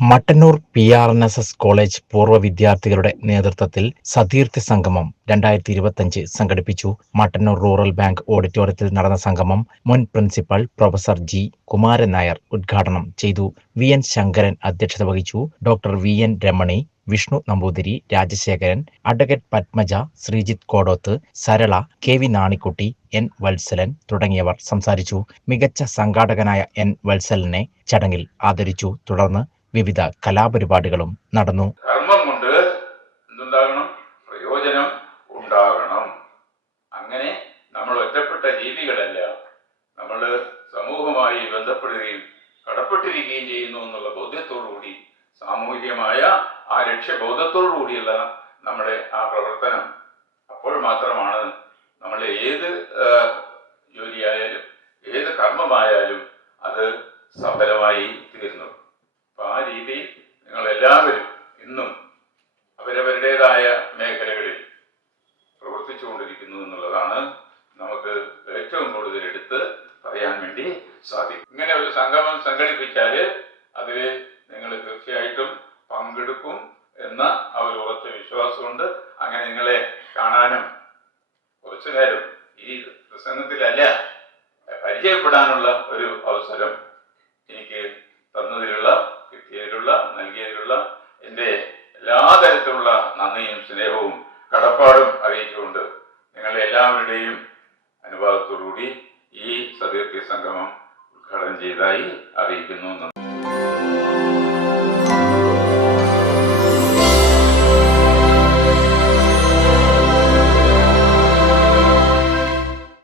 Mattannur P R N S S college പൂർവ വിദ്യാർത്ഥികളുടെ നേതൃത്വത്തിൽ സതീർത്ഥി സംഗമം രണ്ടായിരത്തി ഇരുപത്തിയഞ്ച് സംഘടിപ്പിച്ചു. മട്ടന്നൂർ റൂറൽ ബാങ്ക് ഓഡിറ്റോറിയത്തിൽ നടന്ന സംഗമം മുൻ principal professor G Kumaran Nair ഉദ്ഘാടനം ചെയ്തു. വി എൻ ശങ്കരൻ അധ്യക്ഷത വഹിച്ചു. Doctor V N Ramani Vishnu Namboothiri Rajasekharan advocate Padmaja Sreejith Kodoth Sarala K V Nanikutty N Valsalan തുടങ്ങിയവർ സംസാരിച്ചു. മികച്ച സംഘാടകനായ എൻ വത്സലനെ ചടങ്ങിൽ ആദരിച്ചു. തുടർന്ന് വിവിധ കലാപരിപാടികളും നടന്നു. കർമ്മം കൊണ്ട് എന്തുണ്ടാകണം? പ്രയോജനം ഉണ്ടാകണം. അങ്ങനെ നമ്മൾ ഒറ്റപ്പെട്ട ജീവികളല്ല. നമ്മൾ സമൂഹമായി ബന്ധപ്പെടുകയും കടപ്പെട്ടിരിക്കുകയും ചെയ്യുന്നു എന്നുള്ള ബോധ്യത്തോടുകൂടി സാമൂഹികമായ ആ ലക്ഷ്യബോധത്തോടു കൂടിയുള്ള നമ്മുടെ ആ പ്രവർത്തനം. അപ്പോൾ മാത്രമാണ് നമ്മൾ ഏത് അവരവരുടേതായ മേഖലകളിൽ പ്രവർത്തിച്ചുകൊണ്ടിരിക്കുന്നു എന്നുള്ളതാണ് നമുക്ക് ഏറ്റവും കൂടുതൽ എടുത്ത് പറയാൻ വേണ്ടി സാധിക്കും. ഇങ്ങനെ ഒരു സംഗമം സംഘടിപ്പിച്ചാൽ അതിൽ നിങ്ങൾ തീർച്ചയായിട്ടും പങ്കെടുക്കും എന്ന ഒരു ഉറച്ച വിശ്വാസമുണ്ട്. അങ്ങനെ നിങ്ങളെ കാണാനും കുറച്ചു നേരം ഈ പ്രസംഗത്തിലല്ല പരിചയപ്പെടാനുള്ള ഒരു അവസരം എനിക്ക് തന്നതിലുള്ള കിട്ടിയതിലുള്ള നൽകിയതിലുള്ള എന്റെ എല്ലാ തരത്തിലുള്ള നന്ദിയും സ്നേഹവും കടപ്പാടും അറിയിച്ചുകൊണ്ട് നിങ്ങൾ എല്ലാവരുടെയും അനുവാദത്തോടുകൂടി ഈ സതീർത്ഥ്യ സംഗമം ഉദ്ഘാടനം ചെയ്തതായി അറിയിക്കുന്നു.